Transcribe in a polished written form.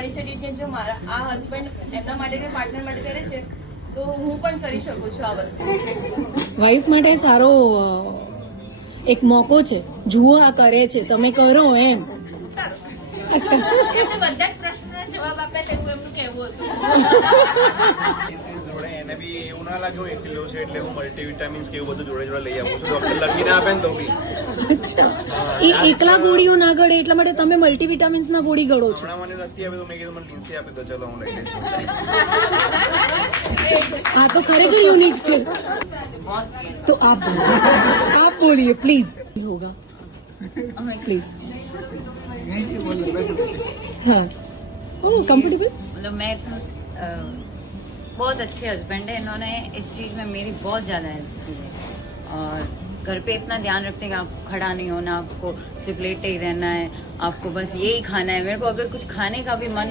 કે જો મારા આ હસબન્ડ એમના માટે કે પાર્ટનર માટે કરે છે તો હું પણ કરી શકું છું આ વસ્તુ. વાઇફ માટે સારો એક મોકો છે. જુઓ આ કરે છે, તમે કરો એમ. અચ્છા, એમને બધા જ પ્રશ્નના જવાબ આપ્યા તેવું એમનું કહેવું હતું. જોડે એને બી એવું ના લાગે હું એકલો છે એટલે હું મલ્ટીવિટામિન્સ કે એવું બધું જોડે જોડે લઈ આવું છું. ડોક્ટર લખીને આપે ને તો બી. અચ્છા, એ એકલા ગોળીઓ ના ગળે એટલા માટે તમે મલ્ટીવિટામિન્સ ના ગોળી ગળો છો. હમણાં મને નથી આપે તો મેં કીધું મને લીન્સી આપે તો ચલો હું લઈ લઈશ. આ તો ખરેખર યુનિક છે. તો આપ બોલીએ પ્લીઝ. Hoga please. हाँ, ओह कंफर्टेबल. मतलब मैं बहुत अच्छे हस्बैंड है, इन्होंने इस चीज में मेरी बहुत ज्यादा हेल्प की है और घर पे इतना ध्यान रखते हैं कि आपको खड़ा नहीं होना, आपको सिर्फ लेटे ही रहना है, आपको बस यही खाना है. मेरे को अगर कुछ खाने का भी मन